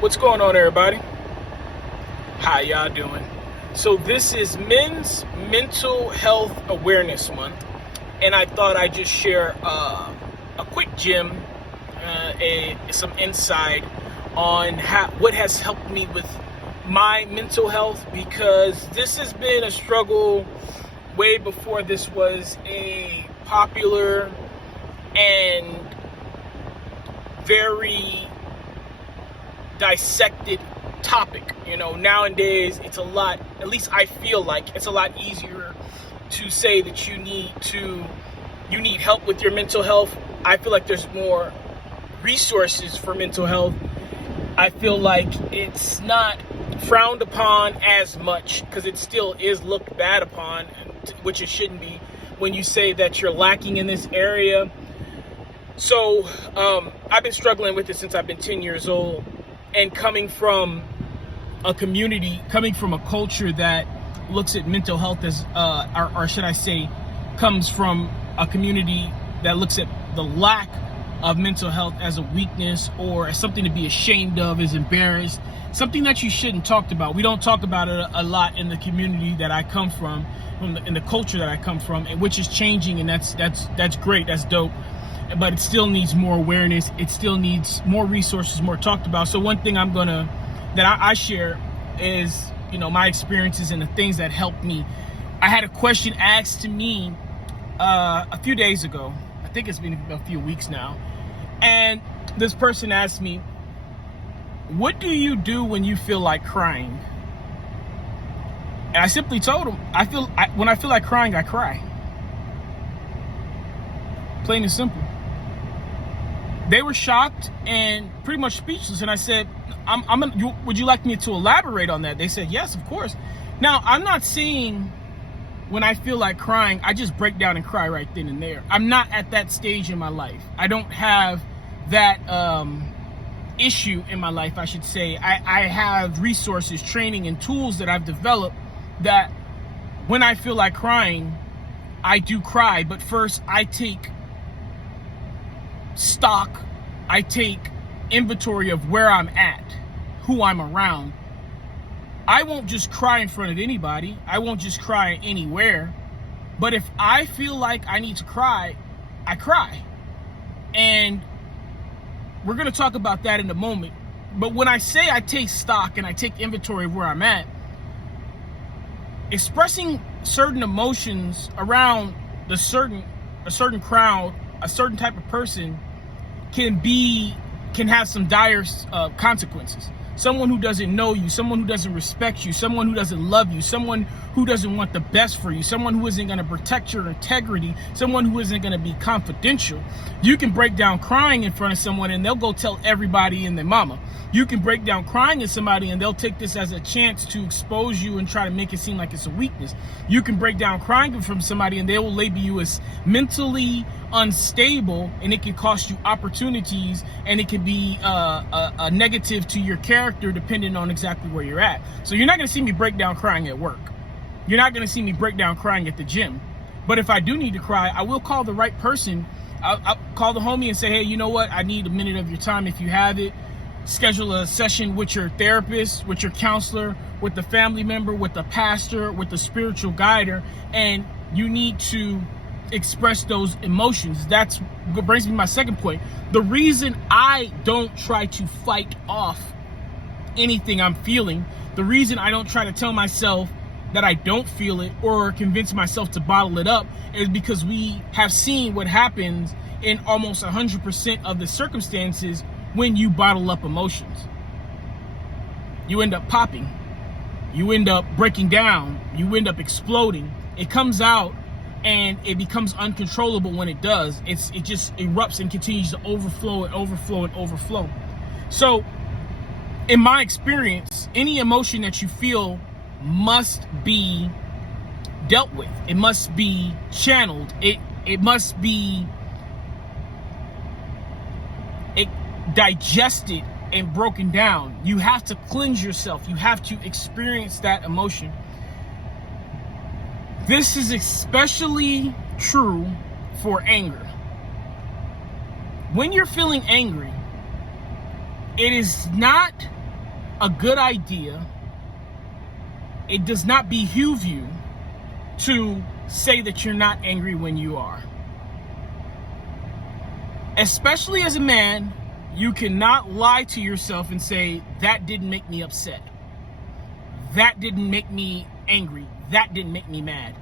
What's going on, everybody? How y'all doing? So this is Men's Mental Health Awareness Month, and I thought I'd just share a quick gem, some insight on what has helped me with my mental health, because this has been a struggle way before this was a popular and very dissected topic. Nowadays it's a lot, at least I feel like it's a lot easier to say that you need help with your mental health. I feel like there's more resources for mental health. I feel like it's not frowned upon as much, because it still is looked bad upon, which it shouldn't be, when you say that you're lacking in this area. So I've been struggling with it since I've been 10 years old, and coming from a community, coming from a culture that looks at mental health as, or should I say, comes from a community that looks at the lack of mental health as a weakness or as something to be ashamed of, as embarrassed, something that you shouldn't talk about. We don't talk about it a lot in the community that I come from in the culture that I come from, and which is changing, and that's great, that's dope. But it still needs more awareness. It still needs more resources, more talked about. So one thing I share is, my experiences and the things that helped me. I had a question asked to me a few days ago. I think it's been a few weeks now. And this person asked me, what do you do when you feel like crying? And I simply told him, when I feel like crying, I cry. Plain and simple. They were shocked and pretty much speechless. And I said, would you like me to elaborate on that? They said, yes, of course. Now, I'm not saying when I feel like crying, I just break down and cry right then and there. I'm not at that stage in my life. I don't have that issue in my life, I should say. I have resources, training, and tools that I've developed that when I feel like crying, I do cry. But first, I take stock, I take inventory of where I'm at, who I'm around. I won't just cry in front of anybody. I won't just cry anywhere. But if I feel like I need to cry, I cry. And we're going to talk about that in a moment. But when I say I take stock and I take inventory of where I'm at, expressing certain emotions around a certain crowd, a certain type of person can have some dire consequences. Someone who doesn't know you, someone who doesn't respect you, someone who doesn't love you, someone who doesn't want the best for you, someone who isn't going to protect your integrity, someone who isn't going to be confidential. You can break down crying in front of someone and they'll go tell everybody and their mama. You can break down crying at somebody and they'll take this as a chance to expose you and try to make it seem like it's a weakness. You can break down crying from somebody and they will label you as mentally unstable, and it can cost you opportunities, and it can be a negative to your character depending on exactly where you're at. So you're not going to see me break down crying at work. You're not going to see me break down crying at the gym. But if I do need to cry, I will call the right person. I'll call the homie and say, hey, you know what? I need a minute of your time if you have it. Schedule a session with your therapist, with your counselor, with the family member, with the pastor, with the spiritual guider, and you need to express those emotions. That's what brings me to my second point. The reason I don't try to fight off anything I'm feeling, the reason I don't try to tell myself that I don't feel it or convince myself to bottle it up, is because we have seen what happens in almost 100% of the circumstances when you bottle up emotions. You end up popping. You end up breaking down. You end up exploding. It comes out and it becomes uncontrollable when it does. It just erupts and continues to overflow and overflow and overflow. So, in my experience, any emotion that you feel must be dealt with. It must be channeled. It must be digested and broken down. You have to cleanse yourself. You have to experience that emotion. This is especially true for anger. When you're feeling angry, it is not a good idea. It does not behoove you to say that you're not angry when you are. Especially as a man, you cannot lie to yourself and say, that didn't make me upset. That didn't make me angry. That didn't make me mad.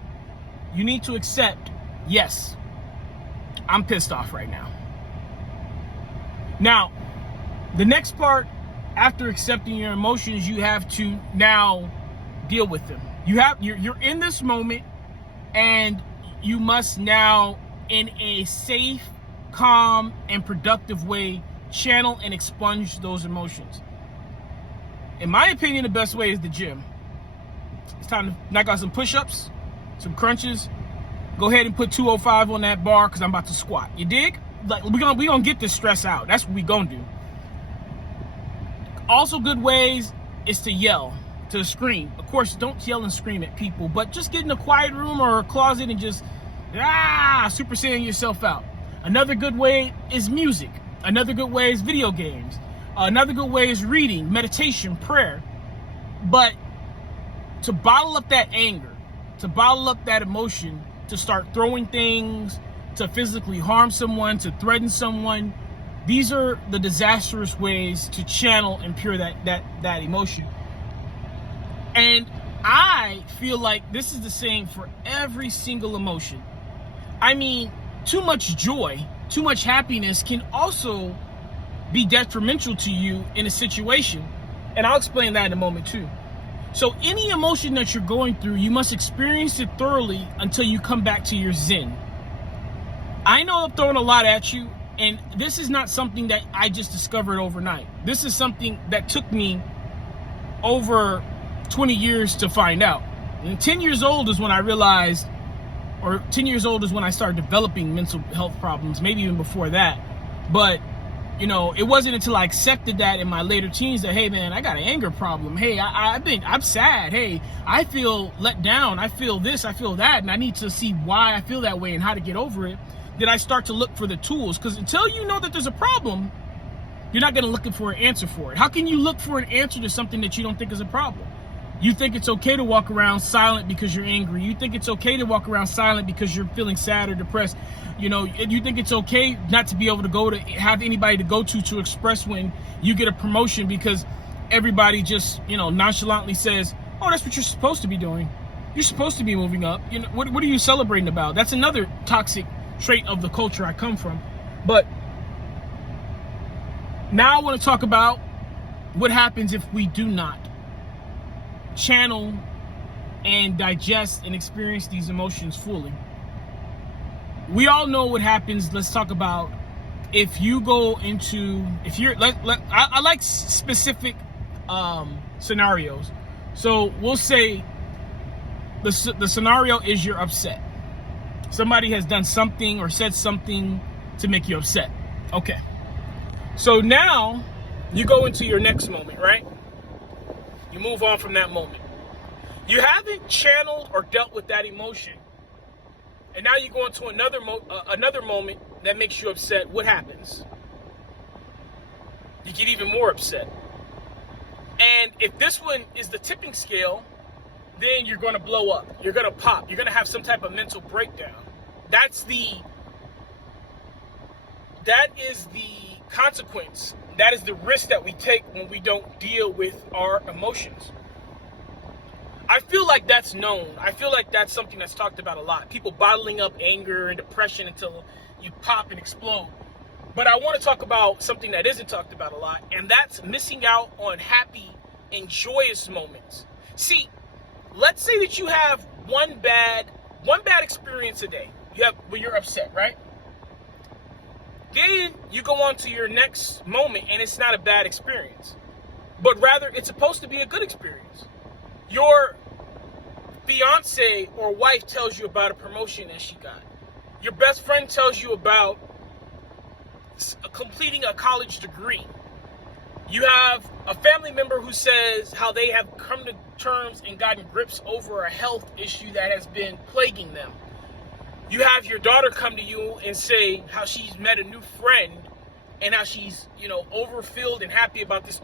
You need to accept, yes, I'm pissed off right now. Now, the next part, after accepting your emotions, you have to now deal with them. You're in this moment, and you must now, in a safe, calm, and productive way, channel and expunge those emotions. In my opinion, the best way is the gym. It's time to knock out some push-ups, some crunches. Go ahead and put 205 on that bar because I'm about to squat. You dig? Like we gonna get this stress out. That's what we gonna do. Also, good ways is to yell, to scream. Of course, don't yell and scream at people, but just get in a quiet room or a closet and just Super Saiyan yourself out. Another good way is music. Another good way is video games. Another good way is reading, meditation, prayer. But to bottle up that anger, to bottle up that emotion, to start throwing things, to physically harm someone, to threaten someone, these are the disastrous ways to channel and pure that emotion. And I feel like this is the same for every single emotion. I mean, too much joy, too much happiness can also be detrimental to you in a situation. And I'll explain that in a moment too. So any emotion that you're going through, you must experience it thoroughly until you come back to your zen. I know I'm throwing a lot at you, and this is not something that I just discovered overnight. This is something that took me over 20 years to find out. And 10 years old is when I realized, or 10 years old is when I started developing mental health problems, maybe even before that. But, you know, it wasn't until I accepted that in my later teens that, hey man, I got an anger problem. Hey, I'm sad. Hey, I feel let down. I feel this, I feel that. And I need to see why I feel that way and how to get over it. Then I start to look for the tools. Because until you know that there's a problem, you're not going to look for an answer for it. How can you look for an answer to something that you don't think is a problem? You think it's okay to walk around silent because you're angry. You think it's okay to walk around silent because you're feeling sad or depressed. You know, you think it's okay not to be able to go to have anybody to go to express when you get a promotion because everybody just, you know, nonchalantly says, oh, that's what you're supposed to be doing. You're supposed to be moving up. You know, what are you celebrating about? That's another toxic trait of the culture I come from. But now I want to talk about what happens if we do not channel and digest and experience these emotions fully. We all know what happens. Let's talk about if you go into, if you're, I like specific scenarios. So we'll say the scenario is you're upset. Somebody has done something or said something to make you upset. Okay. So now you go into your next moment, right? You move on from that moment. You haven't channeled or dealt with that emotion. And now you go into another moment that makes you upset. What happens? You get even more upset. And if this one is the tipping scale, then you're going to blow up. You're going to pop. You're going to have some type of mental breakdown. That is the consequence. That is the risk that we take when we don't deal with our emotions. I feel like that's known. I feel like that's something that's talked about a lot. People bottling up anger and depression until you pop and explode. But I want to talk about something that isn't talked about a lot, and that's missing out on happy and joyous moments. See, let's say that you have one bad experience a day. When you're upset, right? Then you go on to your next moment, and it's not a bad experience, but rather it's supposed to be a good experience. Your fiance or wife tells you about a promotion that she got. Your best friend tells you about completing a college degree. You have a family member who says how they have come to terms and gotten grips over a health issue that has been plaguing them. You have your daughter come to you and say how she's met a new friend and how she's, overfilled and happy about this